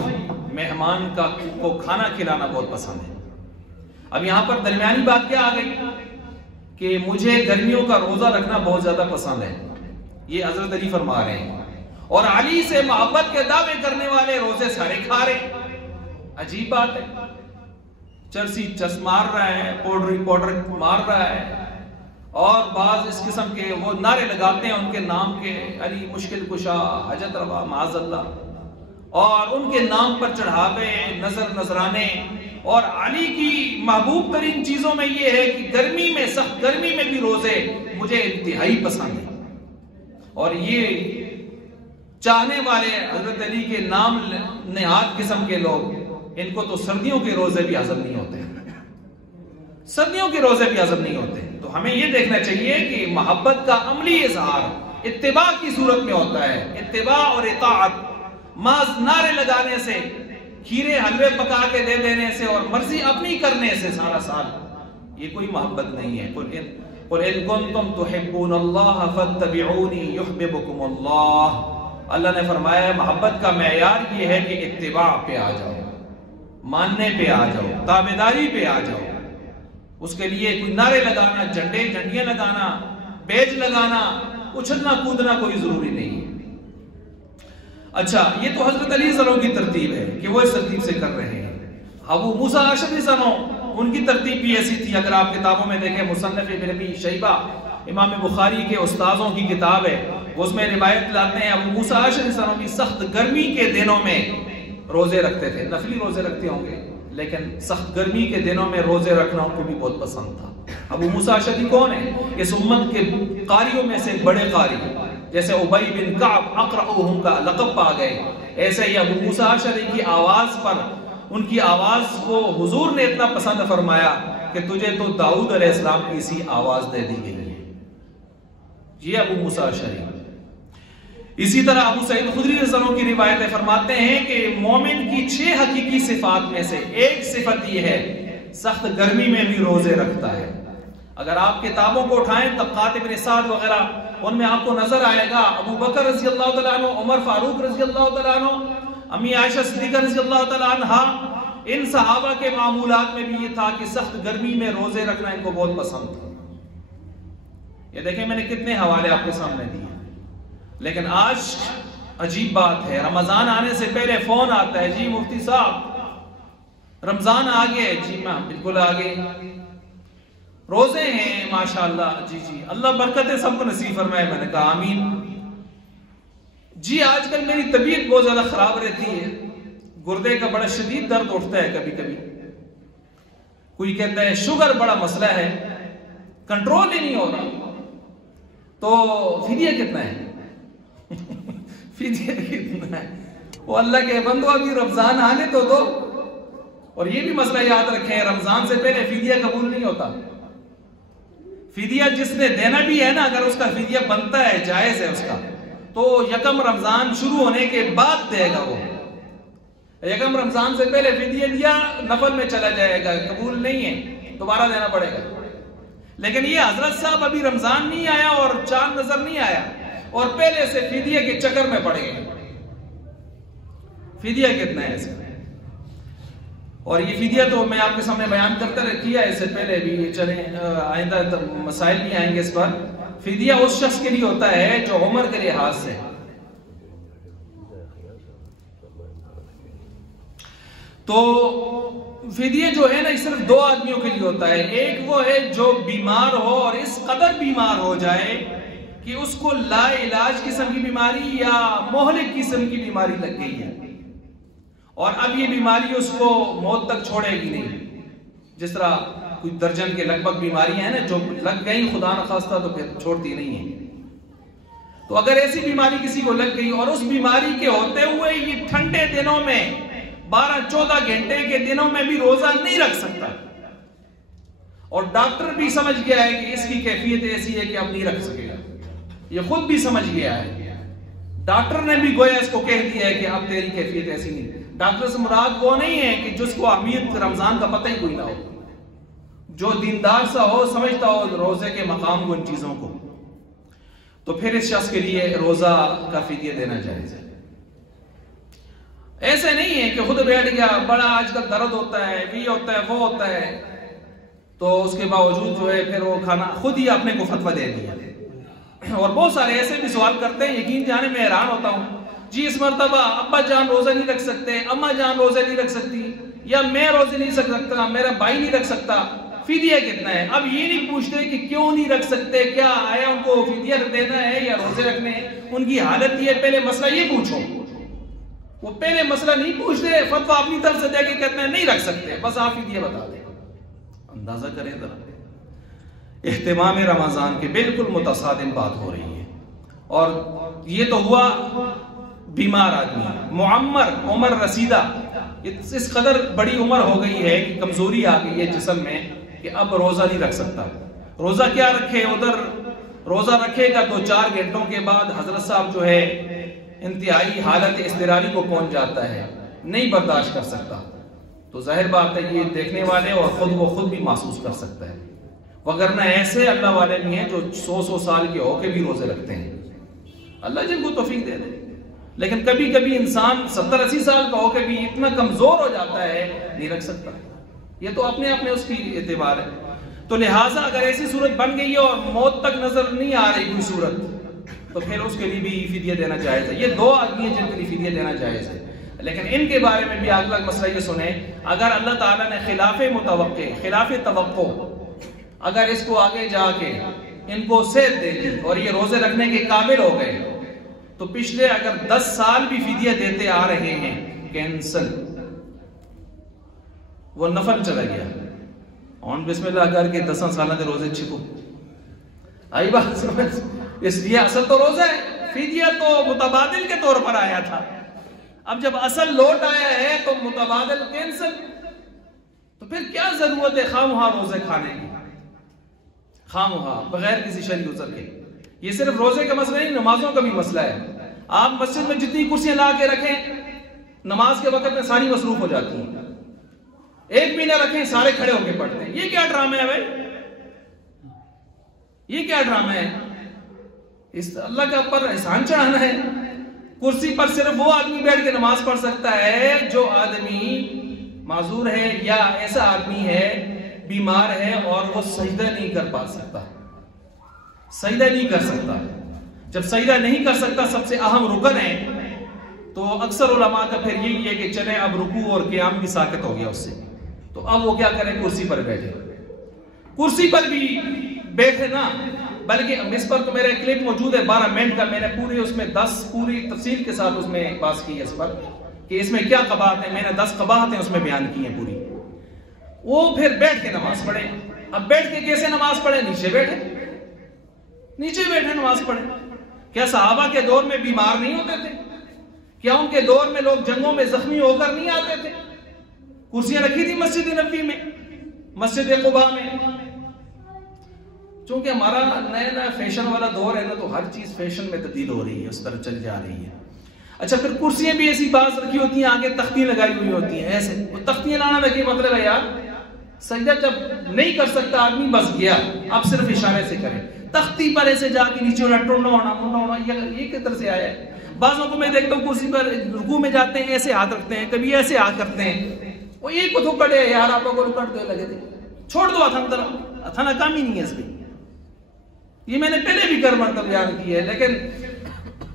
مہمان کو کھانا کھلانا بہت پسند ہے. اب یہاں پر درمیانی بات کیا آ گئی کہ مجھے گرمیوں کا روزہ رکھنا بہت زیادہ پسند ہے، یہ حضرت علی فرما رہے ہیں. اور علی سے محبت کے دعوے کرنے والے روزے سارے کھا رہے ہیں. عجیب بات ہے، چرسی چس مار رہا ہے، پاؤڈر مار رہا ہے، اور بعض اس قسم کے وہ نعرے لگاتے ہیں ان کے نام کے، علی مشکل کشا، حاجت روا، معاذ اللہ، اور ان کے نام پر چڑھاوے، نذرانے. اور علی کی محبوب ترین چیزوں میں یہ ہے کہ گرمی میں، سخت گرمی میں بھی روزے مجھے انتہائی پسند ہیں. اور یہ چاہنے والے حضرت علی کے نام نہاد قسم کے لوگ، ان کو تو سردیوں کے روزے بھی ہضم نہیں ہوتے، سردیوں کے روزے بھی ہضم نہیں ہوتے. تو ہمیں یہ دیکھنا چاہیے کہ محبت کا عملی اظہار اتباع کی صورت میں ہوتا ہے. اتباع اور اطاعت محض نعرے لگانے سے، کھیرے حلوے پکا کے دے دینے سے اور مرضی اپنی کرنے سے سارا سال، یہ کوئی محبت نہیں ہے. قل ان کنتم تحبون اللہ فاتبعونی یحببکم اللہ. اللہ نے فرمایا محبت کا معیار یہ ہے کہ اتباع پہ آ جاؤ، ماننے پہ آ جاؤ، تابعداری پہ آ جاؤ. اس کے لیے کوئی نعرے لگانا، جھنڈیاں لگانا، بیج لگانا، اچھلنا کودنا کوئی ضروری نہیں ہے. اچھا، یہ تو حضرت علی رضی اللہ عنہ کی ترتیب ہے کہ وہ اس ترتیب سے کر رہے ہیں. ابو موسیٰ اشعری رضی اللہ عنہ، ان کی ترتیب بھی ایسی تھی. اگر آپ کتابوں میں دیکھیں، مصنف ابن ابی شیبہ، امام بخاری کے استاذوں کی کتاب ہے، اس میں روایت لاتے ہیں ابو موسیٰ اشعری رضی اللہ عنہ کی سخت گرمی کے دنوں میں روزے رکھتے تھے. نفلی روزے رکھتے ہوں گے، لیکن سخت گرمی کے دنوں میں روزے رکھنا ان کو بھی بہت پسند تھا. ابو موسیٰ اشعری کون ہے؟ اس امت کے قاریوں میں سے بڑے قاری، جیسے ابی بن کعب اقرأہم کا لقب پا گئے، ایسے ہی ابو موسیٰ اشعری کی آواز پر، ان کی آواز کو حضور نے اتنا پسند فرمایا کہ تجھے تو داؤد علیہ السلام کی سی آواز دے دی گئی ہے. یہ ابو موسیٰ اشعری. اسی طرح ابو سعید خدری رضی اللہ عنہ کی روایتیں فرماتے ہیں کہ مومن کی 6 حقیقی صفات میں سے ایک صفت یہ ہے، سخت گرمی میں بھی روزے رکھتا ہے. اگر آپ کتابوں کو اٹھائیں، طبقات ابن سعد وغیرہ ان میں آپ کو نظر آئے گا ابو بکر رضی اللہ تعالیٰ عنہ، عمر فاروق رضی اللہ تعالیٰ عنہ، امی عائشہ صدیقہ رضی اللہ تعالیٰ عنہ، ان صحابہ کے معمولات میں بھی یہ تھا کہ سخت گرمی میں روزے رکھنا ان کو بہت پسند تھا۔ یہ دیکھیں میں نے کتنے حوالے آپ کے سامنے دیے، لیکن آج عجیب بات ہے، رمضان آنے سے پہلے فون آتا ہے، جی مفتی صاحب رمضان آ گئے، جی میں بالکل آ گئے، روزے ہیں ماشاءاللہ، جی جی اللہ برکتیں سب کو نصیب فرمائے، میں نے کہا آمین۔ جی آج کل میری طبیعت بہت زیادہ خراب رہتی ہے، گردے کا بڑا شدید درد اٹھتا ہے کبھی کبھی، کوئی کہتا ہے شوگر بڑا مسئلہ ہے، کنٹرول ہی نہیں ہو رہا، تو فدیہ کتنا ہے؟ فدیہ کتنا ہے؟ وہ اللہ کے بندو ابھی رمضان آنے تو دو۔ اور یہ بھی مسئلہ یاد رکھیں، رمضان سے پہلے فدیہ قبول نہیں ہوتا۔ فدیہ جس نے دینا بھی ہے نا، اگر اس کا فدیہ بنتا ہے، جائز ہے اس کا، تو یکم رمضان شروع ہونے کے بعد دے گا۔ وہ یکم رمضان سے پہلے فدیہ دیا نفل میں چلا جائے گا، قبول نہیں ہے، دوبارہ دینا پڑے گا۔ لیکن یہ حضرت صاحب ابھی رمضان نہیں آیا اور چاند نظر نہیں آیا اور پہلے سے فدیہ کے چکر میں پڑ گئے۔ فدیہ کتنا ہے اس کا؟ اور یہ فدیہ تو میں آپ کے سامنے بیان کرتا رکھیا ہے اس سے پہلے بھی، چلیں آئندہ مسائل بھی آئیں گے اس پر۔ فدیہ اس شخص کے لیے ہوتا ہے جو عمر کے لحاظ سے، تو فدیہ جو ہے نا صرف دو آدمیوں کے لیے ہوتا ہے، ایک وہ ہے جو بیمار ہو اور اس قدر بیمار ہو جائے کہ اس کو لا علاج قسم کی بیماری یا مہلک قسم کی بیماری لگ گئی ہے، اور اب یہ بیماری اس کو موت تک چھوڑے گی نہیں، جس طرح کوئی درجن کے لگ بھگ بیماریاں ہیں نا جو لگ گئی خدا نخواستہ تو پھر چھوڑتی نہیں ہیں۔ تو اگر ایسی بیماری کسی کو لگ گئی اور اس بیماری کے ہوتے ہوئے یہ ٹھنڈے دنوں میں 12-14 گھنٹے کے دنوں میں بھی روزہ نہیں رکھ سکتا، اور ڈاکٹر بھی سمجھ گیا ہے کہ اس کی کیفیت ایسی ہے کہ اب نہیں رکھ سکے گا، یہ خود بھی سمجھ گیا ہے، ڈاکٹر نے بھی گویا اس کو کہہ دیا ہے کہ اب تیری کیفیت ایسی نہیں۔ ڈاکٹر سے مراد وہ نہیں ہے کہ جس کو اہمیت رمضان کا پتہ ہی کوئی نہ ہو، جو دیندار سا ہو، سمجھتا ہو روزے کے مقام کو، ان چیزوں کو، تو پھر اس شخص کے لیے روزہ کا فدیہ دینا جائز ہے۔ ایسے نہیں ہے کہ خود بیٹھ گیا، بڑا آج کل درد ہوتا ہے، یہ ہوتا ہے، وہ ہوتا ہے، تو اس کے باوجود جو ہے پھر وہ کھانا خود ہی اپنے کو فتویٰ دے دیا۔ اور بہت سارے ایسے بھی سوال کرتے ہیں، یقین جانے میں حیران ہوتا ہوں، جی اس مرتبہ ابا جان روزہ نہیں رکھ سکتے، اماں جان روزہ نہیں رکھ سکتی، یا میں روزے نہیں رکھ سکتا، میرا بھائی نہیں رکھ سکتا، فدیہ کتنا ہے؟ اب یہ نہیں پوچھتے کہ کیوں نہیں رکھ سکتے، کیا آیا ان کو فدیہ دینا ہے یا روزے رکھنے ہیں، ان کی حالت یہ، پہلے مسئلہ یہ پوچھو۔ وہ پہلے مسئلہ نہیں پوچھتے، فتویٰ اپنی طرف سے دے کے کہتے ہیں نہیں رکھ سکتے، بس آپ فدیہ بتا دیں۔ اندازہ کریں ذرا، اہتمام رمضان کے بالکل متصادم بات ہو رہی ہے۔ اور یہ تو ہوا بیمار آدمی، معمر، عمر رسیدہ، اس قدر بڑی عمر ہو گئی ہے کہ کمزوری آ گئی ہے جسم میں کہ اب روزہ نہیں رکھ سکتا۔ روزہ کیا رکھے، ادھر روزہ رکھے گا تو 4 گھنٹوں کے بعد حضرت صاحب جو ہے انتہائی حالت اضطراری کو پہنچ جاتا ہے، نہیں برداشت کر سکتا، تو ظاہر بات ہے یہ دیکھنے والے اور خود وہ خود بھی محسوس کر سکتا ہے۔ وگرنہ ایسے اللہ والے بھی ہیں جو 100 سال کے ہو کے بھی روزے رکھتے ہیں، اللہ جن کو توفیق دے دے، لیکن کبھی کبھی انسان 70-80 سال کا ہو کے بھی اتنا کمزور ہو جاتا ہے، نہیں رکھ سکتا۔ یہ تو اپنے آپ میں اس کی اعتبار ہے۔ تو لہٰذا اگر ایسی صورت بن گئی ہے اور موت تک نظر نہیں آ رہی کوئی صورت، تو پھر اس کے لیے بھی فدیہ دینا جائز ہے۔ یہ 2 آدمی ہیں جن کے لیے فدیہ دینا جائز ہے، لیکن ان کے بارے میں بھی اگلا مسئلہ یہ سنیں، اگر اللہ تعالیٰ نے خلاف متوقع، خلاف توقع، اگر اس کو آگے جا کے ان کو صحت دے دی اور یہ روزے رکھنے کے قابل ہو گئے، تو پچھلے اگر 10 سال بھی فدیہ دیتے آ رہے ہیں، کینسل، وہ نفل چلا گیا، اور بسم اللہ کر کے 10 سالہ دے روزے چھپو، آئی بات سمجھ؟ اس لیے اصل تو روزہ ہے، فدیہ تو متبادل کے طور پر آیا تھا، اب جب اصل لوٹ آیا ہے تو متبادل کینسل، تو پھر کیا ضرورت ہے خواہ روزے کھانے کی، خواہ بغیر کسی شرعی عذر کے۔ یہ صرف روزے کا مسئلہ نہیں، نمازوں کا بھی مسئلہ ہے۔ آپ مسجد میں جتنی کرسیاں لا کے رکھیں، نماز کے وقت میں ساری مصروف ہو جاتی ہیں، ایک بھی نہ رکھیں سارے کھڑے ہو کے پڑھتے ہیں۔ یہ کیا ڈرامہ ہے بھائی؟ یہ کیا ڈرامہ ہے؟ اس اللہ کا پر احسان چڑھانا ہے۔ کرسی پر صرف وہ آدمی بیٹھ کے نماز پڑھ سکتا ہے جو آدمی معذور ہے یا ایسا آدمی ہے بیمار ہے اور وہ سجدہ نہیں کر پا سکتا، سجدہ نہیں کر سکتا۔ جب سجدہ نہیں کر سکتا سب سے اہم رکن ہے، تو اکثر علماء کا پھر یہی ہے کہ چلے اب رکوع اور قیام بھی ساقط ہو گیا اس سے، تو اب وہ کیا کرے، کرسی پر بیٹھے۔ کرسی پر بھی بیٹھے نا، بلکہ اس پر تو میرا کلپ موجود ہے 12 منٹ کا، میں نے پوری اس میں 10 پوری تفصیل کے ساتھ اس میں بات کی ہے اس پر کہ اس میں کیا قباحت ہے، میں نے 10 قباحتیں اس میں بیان کی ہیں پوری۔ وہ پھر بیٹھ کے نماز پڑھے۔ اب بیٹھ کے کیسے نماز پڑھے؟ نیچے بیٹھے، نیچے بیٹھے نماز پڑھے۔ کیا صحابہ کے دور میں بیمار نہیں ہوتے تھے؟ کیا ان کے دور میں لوگ جنگوں میں زخمی ہو کر نہیں آتے تھے؟ کرسیاں رکھی تھی مسجد نبوی میں، مسجد قباء میں۔ چونکہ ہمارا نیا نیا فیشن والا دور ہے نا، تو ہر چیز فیشن میں تبدیل ہو رہی ہے، اس طرح چل جا رہی ہے۔ اچھا، پھر کرسیاں بھی ایسی باز رکھی ہوتی ہیں، آگے تختیاں لگائی ہوئی ہوتی ہیں ایسے۔ وہ تختیاں لانا لگی مطلب ہے یار سجدہ جب نہیں کر سکتا آدمی بس گیا، اب صرف اشارے سے کرے۔ تختی پر ایسے جا کے نیچے ہونا، ٹونڈا ہونا، منڈا ہونا، یہ کدھر سے آیا ہے؟ بعضوں کو میں دیکھتا ہوں کرسی پر رکوع میں جاتے ہیں ایسے ہاتھ رکھتے ہیں، کبھی ایسے ہاتھ کرتے ہیں۔ وہ ایک کو تھوکڑے ہے یار، آپ لوگوں کو کٹ دے لگے تھے، چھوڑ دو اتھانا کام ہی نہیں ہے اس میں۔ یہ میں نے پہلے بھی کر مرتبہ بیان کی ہے، لیکن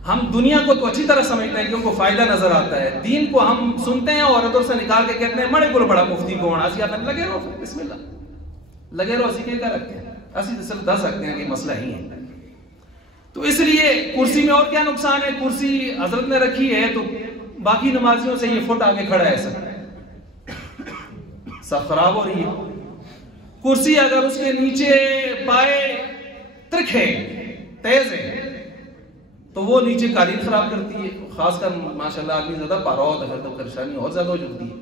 ہم دنیا کو تو اچھی طرح سمجھتے ہیں کہ ان کو فائدہ نظر آتا ہے، دین کو ہم سنتے ہیں اور ادھر سے نکال کے کہتے ہیں مڑے کو بڑا مفتی کو ہونا چاہیے۔ لگے رہو، بسم اللہ لگے رہو، اسی کیا رکھتے ہیں، اسی صرف 10 رکھتے ہیں کہ مسئلہ ہی ہے۔ تو اس لیے کرسی میں اور کیا نقصان ہے؟ کرسی حضرت نے رکھی ہے تو باقی نمازیوں سے یہ فٹ آگے کھڑا ہے، سب خراب ہو رہی ہے۔ کرسی اگر اس کے نیچے پائے ترکھے تیز ہے تو وہ نیچے قالین خراب کرتی ہے، خاص کر ماشاءاللہ آدمی زیادہ پاراؤ ہے تو پریشانی اور زیادہ ہو جاتی ہے۔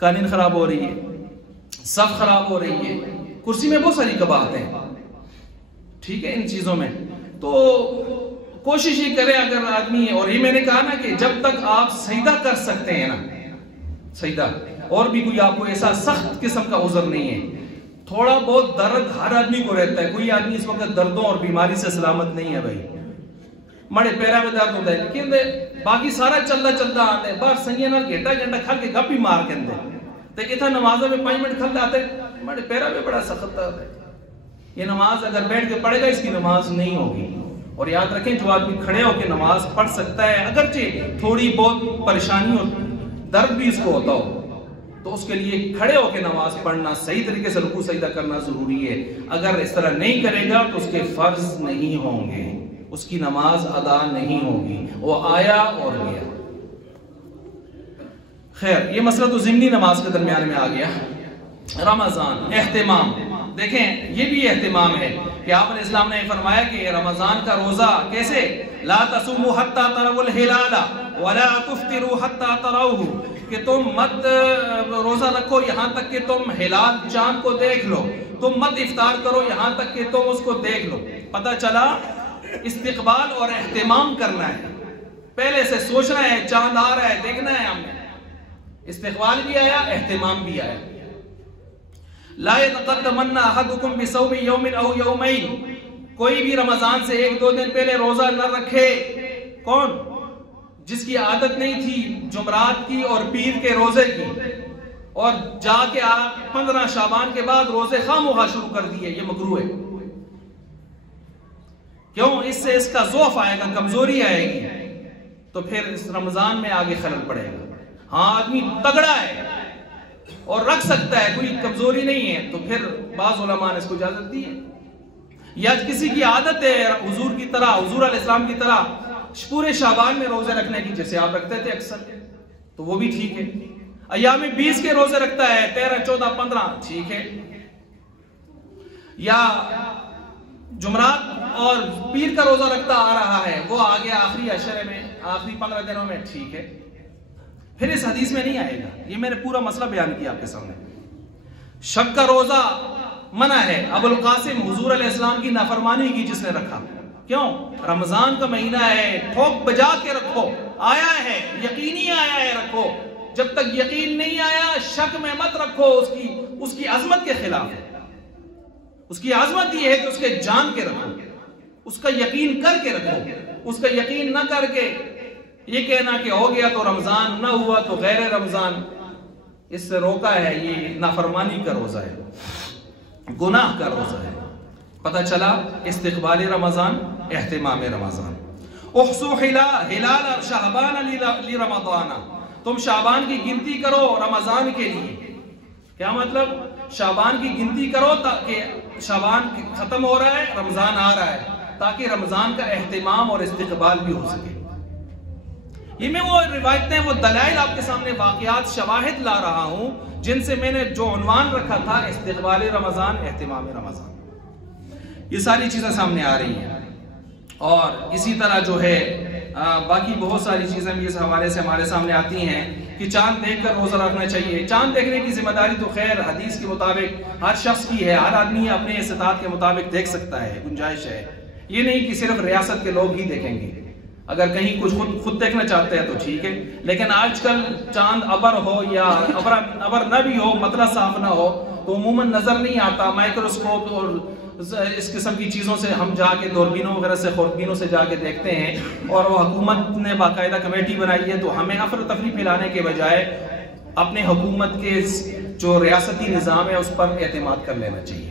قالین خراب ہو رہی ہے، صف خراب ہو رہی ہے، کرسی میں بہت ساری قباحت ہیں، ٹھیک ہے، ان چیزوں میں تو کوشش یہ کرے اگر آدمی، اور یہ میں نے کہا نا کہ جب تک آپ سجدہ کر سکتے ہیں نا، سجدہ، اور بھی کوئی آپ کو ایسا سخت قسم کا عذر نہیں ہے، تھوڑا بہت درد ہر آدمی کو رہتا ہے، کوئی آدمی اس وقت دردوں اور بیماری سے سلامت نہیں ہے بھائی، مڑے پیرا میں درد ہوتا ہے، لیکن باقی سارا چلتا آتا ہے، باہر سنگیاں نہ گھنٹا کھا کے گپ ہی مار کے اندر تو اتنا نمازوں میں 5 منٹ کھل آتے مڑے پیرا میں بڑا سخت درد ہے۔ یہ نماز اگر بیٹھ کے پڑھے گا اس کی نماز نہیں ہوگی۔ اور یاد رکھیں جو آدمی کھڑے ہو کے نماز پڑھ سکتا ہے، اگرچہ تھوڑی بہت پریشانی اور درد بھی اس کو ہوتا ہو، تو اس کے لیے کھڑے ہو کے نماز پڑھنا، صحیح طریقے سے رکوع سجدہ کرنا ضروری ہے۔ اگر اس طرح نہیں کرے گا تو اس کے فرض نہیں ہوں گے، اس کی نماز ادا نہیں ہوگی، وہ آیا اور گیا۔ خیر، یہ مسئلہ تو ضمنی نماز کے درمیان میں آ گیا۔ رمضان، اہتمام، دیکھیں یہ بھی اہتمام ہے کہ آپ علیہ السلام نے فرمایا کہ رمضان کا روزہ کیسے، لا تصوموا حتى تروا الهلال ولا تفطروا حتى تروه، کہ تم مت روزہ رکھو یہاں تک کہ تم ہلال چاند کو دیکھ لو، تم مت افطار کرو یہاں تک کہ تم اس کو دیکھ لو۔ پتہ چلا استقبال اور اہتمام کرنا ہے، پہلے سے سوچنا ہے، چاند آ رہا ہے، دیکھنا ہے، ہم نے استقبال بھی آیا، اہتمام بھی آیا۔ لا يتقدمن احدكم بصوم يوم او يومين، کوئی بھی رمضان سے 1-2 دن پہلے روزہ نہ رکھے۔ کون؟ جس کی عادت نہیں تھی جمعرات کی اور پیر کے روزے کی، اور جا کے آپ 15 شعبان کے بعد روزے خواہ شروع کر دیے، یہ مکروہ ہے۔ کیوں؟ اس سے اس کا ضعف آئے گا، کمزوری آئے گی، تو پھر اس رمضان میں آگے خلل پڑے گا۔ ہاں آدمی تگڑا ہے اور رکھ سکتا ہے، کوئی کمزوری نہیں ہے، تو پھر بعض علماء نے اس کو اجازت دی ہے۔ یا کسی کی عادت ہے حضور کی طرح، حضور علیہ السلام کی طرح پورے شعبان میں روزے رکھنے کی، جیسے آپ رکھتے تھے اکثر، تو وہ بھی ٹھیک ہے۔ ایام 20 کے روزے رکھتا ہے، 13، 14، 15، ٹھیک ہے۔ یا جمعرات اور پیر کا روزہ رکھتا آ رہا ہے، وہ آگے آخری عشرے میں، آخری 15 دنوں میں، ٹھیک ہے۔ پھر اس حدیث میں نہیں آئے گا، یہ میں نے پورا مسئلہ بیان کیا آپ کے سامنے۔ شک کا روزہ منع ہے، ابو القاسم حضور علیہ السلام کی نافرمانی کی جس نے رکھا۔ کیوں؟ رمضان کا مہینہ ہے، ٹھوک بجا کے رکھو، آیا ہے یقینی آیا ہے رکھو، جب تک یقین نہیں آیا شک میں مت رکھو، اس کی عظمت کے خلاف ہے۔ اس کی عظمت یہ ہے کہ اس کے جان کے رکھو، اس کا یقین کر کے رکھو. اس کا یقین نہ کر کے یہ کہنا کہ ہو گیا تو رمضان، نہ ہوا تو غیر رمضان، اس سے روکا ہے. یہ نافرمانی کا روزہ ہے، گناہ کا روزہ ہے. پتہ چلا استقبال رمضان، اہتمام رمضان. احصوا ہلال شعبان لرمضان، تم شعبان کی گنتی کرو رمضان کے لیے. کیا مطلب؟ شعبان کی گنتی کرو تاکہ شعبان ختم ہو رہا ہے، رمضان آ رہا ہے، تاکہ رمضان کا اہتمام اور استقبال بھی ہو سکے. یہ میں وہ روایتیں، وہ دلائل آپ کے سامنے، واقعات، شواہد لا رہا ہوں جن سے میں نے جو عنوان رکھا تھا استقبال رمضان، اہتمام رمضان. یہ ساری چیزیں سامنے آ رہی ہیں. اور اسی طرح جو ہے باقی بہت ساری چیزیں بھی اس حوالے سے ہمارے سامنے آتی ہیں کہ چاند دیکھ کر روزہ رکھنا چاہیے. چاند دیکھنے کی ذمہ داری تو خیر حدیث کے مطابق ہر شخص کی ہے، ہر آدمی اپنے استطاعت کے مطابق دیکھ سکتا ہے، گنجائش ہے. یہ نہیں کہ صرف ریاست کے لوگ ہی دیکھیں گے. اگر کہیں کچھ خود دیکھنا چاہتے ہیں تو ٹھیک ہے، لیکن آج کل چاند ابر ہو یا ابر نہ بھی ہو، مطلع صاف نہ ہو، تو عموماً نظر نہیں آتا. مائکروسکوپ اور اس قسم کی چیزوں سے ہم جا کے دوربینوں وغیرہ سے، خوربینوں سے جا کے دیکھتے ہیں. اور وہ حکومت نے باقاعدہ کمیٹی بنائی ہے، تو ہمیں افراتفری پھیلانے کے بجائے اپنے حکومت کے جو ریاستی نظام ہے اس پر اعتماد کر لینا چاہیے.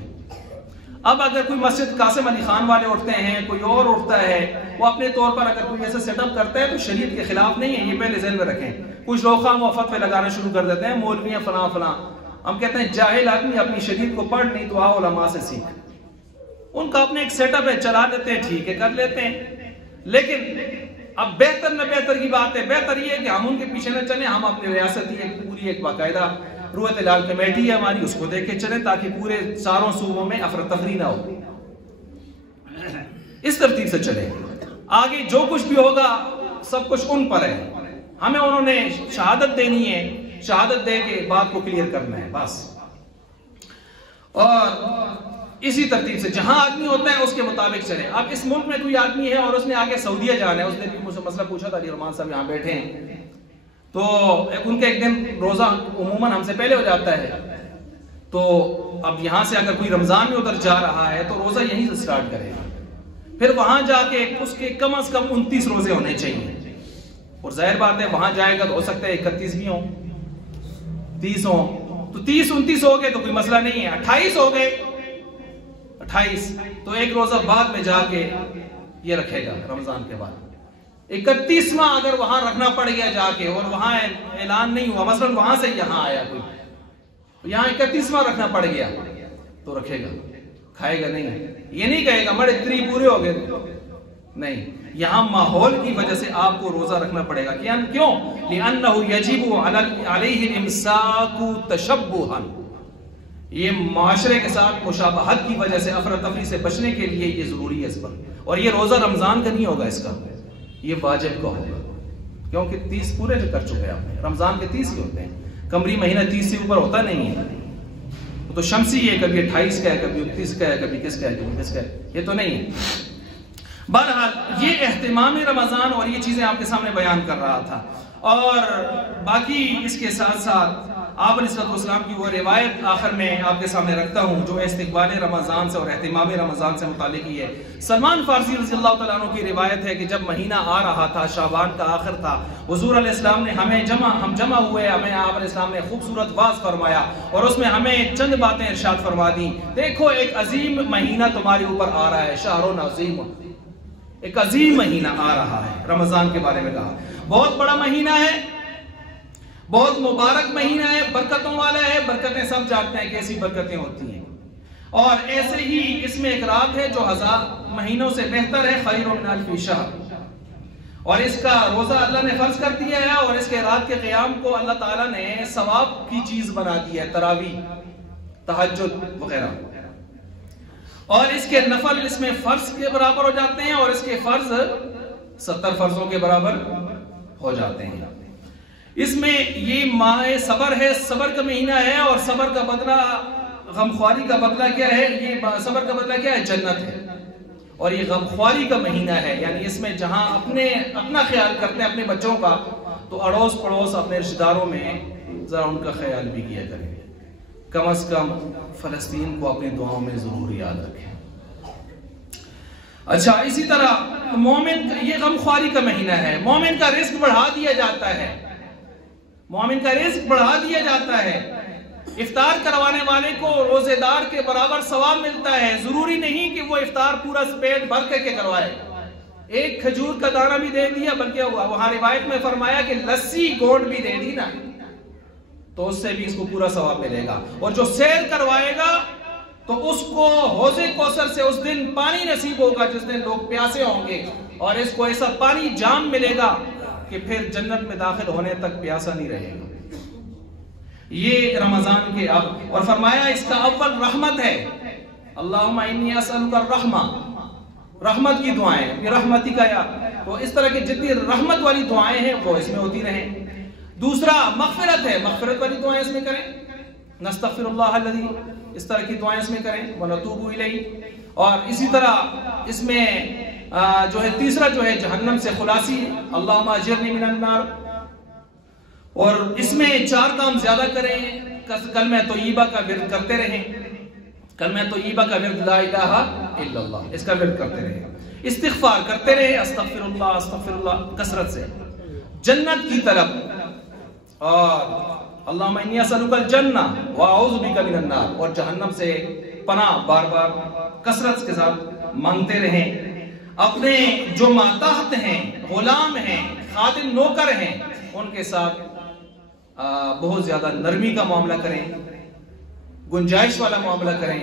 اب اگر کوئی مسجد قاسم علی خان والے اٹھتے ہیں، کوئی اور اٹھتا ہے، وہ اپنے طور پر اگر کوئی ایسا سیٹ اپ کرتا ہے تو شریعت کے خلاف نہیں ہے. یہ پہلے ذہن میں رکھیں. کچھ لوگ خواہ مفت پہ لگانا شروع کر دیتے ہیں، مولویاں فلاں فلاں. ہم کہتے ہیں جاہل آدمی اپنی شریعت کو پڑھ نہیں تو آؤ علماء سے سیکھ. ان کا اپنے ایک سیٹ اپ ہے، چلا دیتے ہیں، ٹھیک ہے، کر لیتے ہیں. لیکن اب بہتر نہ بہتر کی بات ہے. بہتر یہ ہے کہ ہم ان کے پیچھے نہ چلیں، ہم اپنے ریاستی پوری ایک باقاعدہ روحت لال کمیٹی ہے ہماری، اس کو دیکھ کے چلیں تاکہ پورے چاروں صوبوں میں افراتفری نہ ہو. اس ترتیب سے چلیں. آگے جو کچھ بھی ہوگا سب کچھ ان پر ہے. ہمیں انہوں نے شہادت دینی ہے، شہادت دے کے بات کو کلیئر کرنا ہے بس. اور اسی ترتیب سے جہاں آدمی ہوتا ہے اس کے مطابق چلیں. اب اس ملک میں کوئی آدمی ہے اور اس نے آگے سعودیہ جانا ہے، اس نے بھی مجھ سے مسئلہ پوچھا تھا. علی رحمان صاحب یہاں بیٹھے ہیں، تو ان کا ایک دن روزہ عموماً ہم سے پہلے ہو جاتا ہے. تو اب یہاں سے اگر کوئی رمضان میں ادھر جا رہا ہے تو روزہ یہیں سے سٹارٹ کرے گا. پھر وہاں جا کے اس کے کم از کم 29 روزے ہونے چاہیے. اور ظاہر بات ہے وہاں جائے گا تو ہو سکتا ہے 31 بھی ہوں، 30 ہوں. تو 30 29 ہو گئے تو کوئی مسئلہ نہیں ہے. 28 ہو گئے، 28 تو ایک روزہ بعد میں جا کے یہ رکھے گا رمضان کے بعد. 31واں اگر وہاں رکھنا پڑ گیا جا کے اور وہاں اعلان نہیں ہوا، مثلا وہاں سے یہاں آیا کوئی، یہاں 31واں رکھنا پڑ گیا تو رکھے گا، کھائے گا نہیں. یہ نہیں کہے گا مڑے 3 پورے ہو گئے، نہیں. یہاں ماحول کی وجہ سے آپ کو روزہ رکھنا پڑے گا. کیوں؟ لِأَنَّهُ يَجِبُ عَلَيْهِ الْإِمْسَاكُ تَشَبُّهًا. یہ معاشرے کے ساتھ مشابہت کی وجہ سے، افراتفری سے بچنے کے لیے یہ ضروری ہے اس پر. اور یہ روزہ رمضان کا نہیں ہوگا، اس کا یہ واجب کا ہوگا، کیونکہ 30 پورے کر چکے آپ نے. رمضان کے 30 ہی ہوتے ہیں، قمری مہینہ 30 سے اوپر ہوتا نہیں ہے. تو شمسی ہے، کبھی 28 کا ہے، کبھی 29 کا ہے، کبھی کس کا ہے، کبھی کس کا ہے، یہ تو نہیں ہے. بہرحال یہ اہتمام رمضان اور یہ چیزیں آپ کے سامنے بیان کر رہا تھا. اور باقی اس کے ساتھ ساتھ آپ علیہ السلام کی وہ روایت آخر میں آپ کے سامنے رکھتا ہوں جو استقبال رمضان سے اور اہتمام رمضان سے متعلق ہی ہے. سلمان فارسی رضی اللہ تعالیٰ عنہ کی روایت ہے کہ جب مہینہ آ رہا تھا، شعبان کا آخر تھا، حضور علیہ السلام نے ہم جمع ہوئے، ہمیں آپ علیہ السلام نے خوبصورت واعظ فرمایا اور اس میں ہمیں چند باتیں ارشاد فرما دیں. دیکھو ایک عظیم مہینہ تمہارے اوپر آ رہا ہے، شہر عظیم، ایک عظیم مہینہ آ رہا ہے. رمضان کے بارے میں کہا بہت بڑا مہینہ ہے، بہت مبارک مہینہ ہے، برکتوں والا ہے. برکتیں سب جانتے ہیں کیسی برکتیں ہوتی ہیں. اور ایسے ہی اس میں ایک رات ہے جو 1000 مہینوں سے بہتر ہے، خیر من الف شہر. اور اس کا روزہ اللہ نے فرض کر دیا ہے اور اس کے رات کے قیام کو اللہ تعالیٰ نے ثواب کی چیز بنا دی ہے، تراویح، تہجد وغیرہ. اور اس کے نفل اس میں فرض کے برابر ہو جاتے ہیں اور اس کے فرض 70 فرضوں کے برابر ہو جاتے ہیں. اس میں یہ ماہ صبر ہے، صبر کا مہینہ ہے. اور صبر کا بدلہ، غمخواری کا بدلہ کیا ہے؟ یہ صبر کا بدلہ کیا ہے؟ جنت ہے. اور یہ غمخواری کا مہینہ ہے، یعنی اس میں جہاں اپنا خیال کرتے ہیں اپنے بچوں کا، تو اڑوس پڑوس اپنے رشتہ داروں میں ذرا ان کا خیال بھی کیا کریں. کم از کم فلسطین کو اپنی دعاؤں میں ضرور یاد رکھیں. اچھا اسی طرح مومن، یہ غمخواری کا مہینہ ہے، مومن کا رزق بڑھا دیا جاتا ہے، مومن کا رزق بڑھا دیا جاتا ہے۔ افطار کروانے والے کو روزے دار کے برابر ثواب ملتا ہے، ضروری نہیں کہ وہ افطار پورا پیٹ بھر کے کروائے، ایک کھجور کا دانہ بھی دے دیا، بلکہ وہاں روایت میں فرمایا کہ لسی گوڑ بھی دے دی نا، تو اس سے بھی اس کو پورا ثواب ملے گا۔ اور جو سیر کروائے گا تو اس کو حوض کوثر سے اس دن پانی نصیب ہوگا جس دن لوگ پیاسے ہوں گے، اور اس کو ایسا پانی جام ملے گا کہ پھر جنت میں داخل ہونے تک پیاسا نہیں رہے گا۔ یہ رمضان کے اور فرمایا اس کا اول رحمت ہے، اللہم انی اسألک الرحمہ، رحمت کی دعائیں، یہ رحمتی کا یا تو اس طرح کی جتنی رحمت والی دعائیں ہیں وہ اس میں ہوتی رہیں۔ دوسرا مغفرت ہے، مغفرت والی دعائیں اس میں کریں، نستغفر اللہ الذی، اس طرح کی دعائیں اس میں کریں، ونتوب الیہ۔ اور اسی طرح اس میں جو ہے تیسرا جو ہے جہنم سے خلاصی، اللہم اجرنی من النار۔ اور اس میں 4 کام زیادہ کریں، کلمہ طیبہ کا ورد کرتے رہیں، کلمہ طیبہ کا ورد لا الہ الا اللہ، اس کا ورد کرتے رہیں، استغفار کرتے رہیں، استغفر اللہ کثرت سے، جنت کی طلب، اور اللہم انی اسألک الجنہ واعوذ بک من النار، اور جہنم سے پناہ بار بار کثرت کے ساتھ مانگتے رہیں۔ اپنے جو ماتحت ہیں، غلام ہیں، خادم نوکر ہیں، ان کے ساتھ بہت زیادہ نرمی کا معاملہ کریں، گنجائش والا معاملہ کریں،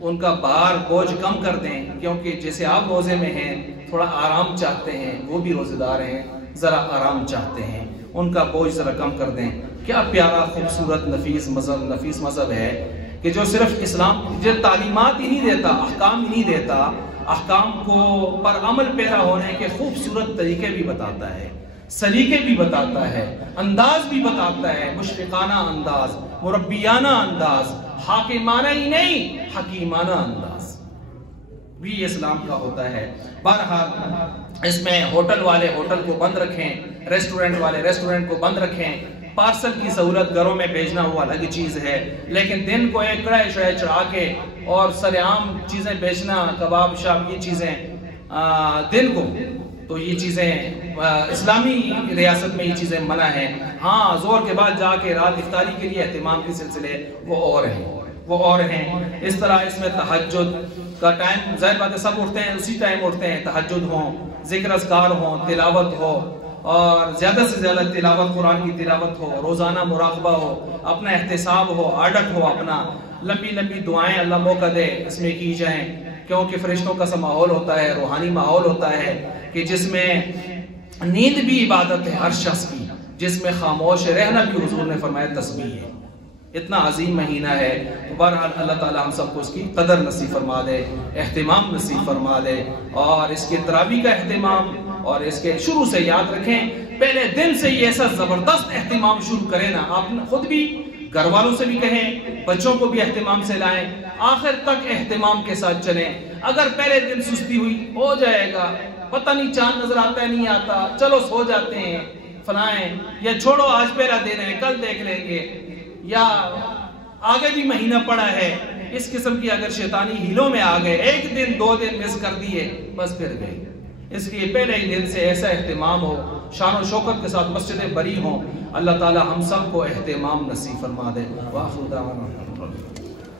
ان کا بار بوجھ کم کر دیں، کیونکہ جیسے آپ روزے میں ہیں تھوڑا آرام چاہتے ہیں، وہ بھی روزے دار ہیں ذرا آرام چاہتے ہیں، ان کا بوجھ ذرا کم کر دیں۔ کیا پیارا خوبصورت نفیس مذہب ہے کہ جو صرف اسلام جو تعلیمات ہی نہیں دیتا، احکام ہی نہیں دیتا، احکام کو پر عمل پیرا ہونے کے خوبصورت طریقے بھی بتاتا ہے، سلیقے بھی بتاتا ہے، انداز بھی بتاتا ہے، مشفقانہ انداز، مربیانہ انداز، حاکمانہ ہی نہیں حکیمانہ انداز بھی اسلام کا ہوتا ہے۔ بہرحال اس میں ہوٹل والے ہوٹل کو بند رکھیں، ریسٹورنٹ والے ریسٹورنٹ کو بند رکھیں، پارسل کی سہولت گھروں میں بھیجنا وہ الگ چیز ہے، لیکن دن کو ایک کڑائی شڑائی چڑھا کے اور سرعام چیزیں بیچنا، کباب شاب، یہ چیزیں دن کو، تو یہ چیزیں اسلامی ریاست میں یہ چیزیں منع ہیں۔ ہاں زور کے بعد جا کے رات افطاری کے لیے اہتمام کے سلسلے وہ اور ہیں۔ اس طرح اس میں تہجد کا ٹائم، ظاہر بات ہے سب اٹھتے ہیں اسی ٹائم اٹھتے ہیں، تہجد ہوں، ذکر اذکار ہوں، تلاوت ہو، اور زیادہ سے زیادہ تلاوت، قرآن کی تلاوت ہو، روزانہ مراقبہ ہو، اپنا احتساب ہو، عادت ہو، اپنا لمبی لمبی دعائیں اللہ موقع دے اس میں کی جائیں، کیونکہ فرشتوں کا سا ماحول ہوتا ہے، روحانی ماحول ہوتا ہے کہ جس میں نیند بھی عبادت ہے ہر شخص کی، جس میں خاموش رہنا بھی حضور نے فرمایا تسبیح ہے۔ اتنا عظیم مہینہ ہے، تو بہرحال اللہ تعالیٰ ہم سب کو اس کی قدر نصیب فرما دے، اہتمام نصیب فرما دے، اور اس کے تراویح کا اہتمام، اور اس کے شروع سے یاد رکھیں، پہلے دن سے یہ ایسا زبردست اہتمام شروع کریں نا، آپ خود بھی گھر والوں سے بھی کہیں، بچوں کو بھی اہتمام سے لائیں، آخر تک اہتمام کے ساتھ چلیں۔ اگر پہلے دن سستی ہوئی ہو جائے گا، پتہ نہیں چاند نظر آتا ہے نہیں آتا، چلو سو جاتے ہیں فلائیں، یا چھوڑو آج پہلا دن ہے کل دیکھ لیں گے، یا آگے بھی مہینہ پڑا ہے، اس قسم کی اگر شیطانی ہیلوں میں آ گئے، ایک دن 2 دن مس کر دیے بس پھر گئے۔ اس لیے پہلے ہی دن سے ایسا اہتمام ہو، شان و شوکت کے ساتھ مسجدیں بری ہوں، اللہ تعالی ہم سب کو اہتمام نصیب فرما دے۔ وآخر دعوانا